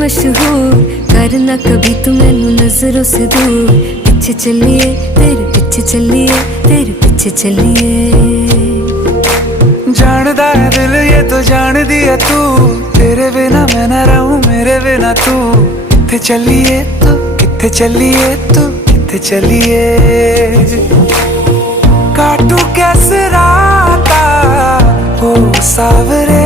मशहूर, करना कभी तू मैनू नजरों से दूर। पीछे चलिए तेरे पीछे चलिए, तेरे पीछे चलिए। जानदा है दिल ये तो जान दिया तू, तेरे बिना मैं ना रहूं मेरे बिना तू। किथे चलिए तू, किथे चलिए तू, किथे चलिए। काटू कैसे राता ओ सावरे,